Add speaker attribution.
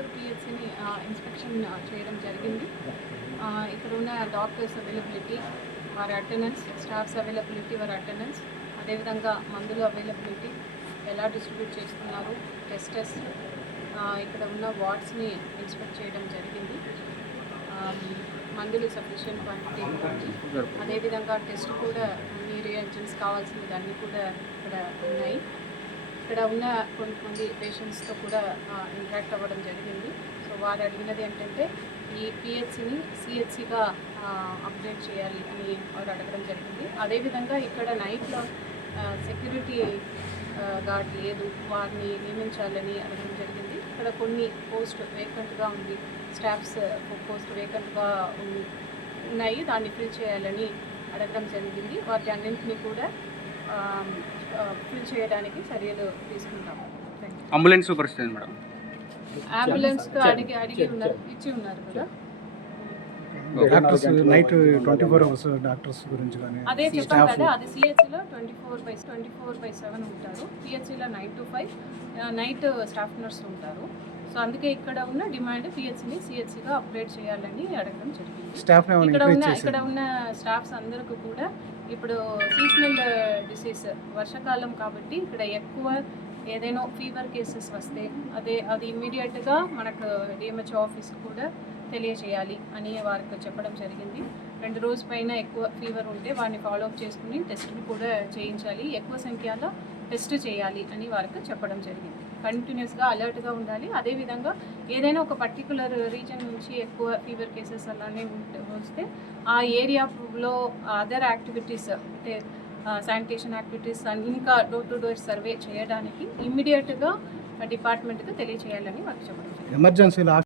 Speaker 1: Guntur పిహెచ్సిని inspection చేయడం జరిగింది. ఇక్కడ ఉన్న డాక్టర్స్ అవైలబిలిటీ వారి అటెండెన్స్ స్టాఫ్స్ అవైలబిలిటీ వారి అటెండెన్స్ అదేవిధంగా మందులు అవైలబిలిటీ ఎలా డిస్ట్రిబ్యూట్ చేస్తున్నారు టెస్టెస్ ఇక్కడ ఉన్న వార్డ్స్ని ఇన్స్పెక్ట్ చేయడం జరిగింది. మందులు సఫిషియెంట్ క్వాంటిటీ అదేవిధంగా టెస్ట్ కూడా అన్ని రియాక్షన్స్ కావాల్సినవి అన్నీ కూడా ఇక్కడ ఉన్నాయి. ఇక్కడ ఉన్న కొంతమంది పేషెంట్స్తో కూడా ఇంటరాక్ట్ అవ్వడం జరిగింది. సో వారు అడిగినది ఏంటంటే ఈ పిహెచ్సిని సిహెచ్సిగా అప్డేట్ చేయాలి అని వారు అడగడం జరిగింది. అదేవిధంగా ఇక్కడ నైట్లో సెక్యూరిటీ గార్డ్ లేదు వారిని నియమించాలని అడగడం జరిగింది. ఇక్కడ కొన్ని పోస్ట్ వేకెంట్గా ఉంది స్టాఫ్స్ పోస్ట్ వేకెంట్గా ఉన్నాయి. దాన్ని ఫిల్ చేయాలని అడగడం జరిగింది. వాటి అన్నింటినీ కూడా ఫిల్ చేయడానికి చర్యలు తీసుకుంటాము
Speaker 2: అంబులెన్స్ పరిస్థితి మేడం.
Speaker 1: అంబులెన్స్తో అడిగి అడిగి ఉన్నారు ఇచ్చి ఉన్నారు కదా?
Speaker 3: Doctors night twenty four hours doctors గురించి కానీ
Speaker 1: అదే చెప్పాను కదా అది సిహెచ్సిలో twenty four by twenty four by seven ఉంటారు. పిహెచ్సిలో nine to five night staff nurse ఉంటారు. సో అందుకే ఇక్కడ ఉన్న డిమాండ్ పిహెచ్సిని సిహెచ్సిగా అప్గ్రేడ్ చేయాలని అడగడం జరిగింది. ఇక్కడ ఉన్న
Speaker 3: ఇంక్రీజ్
Speaker 1: ఇక్కడ ఉన్న స్టాఫ్స్ అందరికీ కూడా ఇప్పుడు సీజనల్ డిసీజ్ వర్షాకాలం కాబట్టి ఇక్కడ ఎక్కువ ఏదైనా ఫీవర్ కేసెస్ వస్తే అదే అది ఇమ్మీడియట్గా మనకు డిఎంహెచ్ఓ ఆఫీస్కి కూడా తెలియజేయాలి అని వారికి చెప్పడం జరిగింది. రెండు రోజు పైన ఎక్కువ ఫీవర్ ఉంటే వారిని ఫాలో అప్ చేసుకుని టెస్టులు కూడా చేయించాలి. ఎక్కువ సంఖ్యలో టెస్ట్ చేయాలి అని వారికి చెప్పడం జరిగింది. కంటిన్యూస్గా అలర్ట్గా ఉండాలి. అదేవిధంగా ఏదైనా ఒక పర్టికులర్ రీజన్ నుంచి ఎక్కువ ఫీవర్ కేసెస్ అలానే ఉంటే వస్తే ఆ ఏరియాలో అదర్ యాక్టివిటీస్ అంటే శానిటేషన్ యాక్టివిటీస్ ఇంకా డోర్ టు డోర్ సర్వే చేయడానికి ఇమ్మీడియట్గా డిపార్ట్మెంట్కి తెలియచేయాలని వారికి చెప్పడం
Speaker 3: ఎమర్జెన్సీ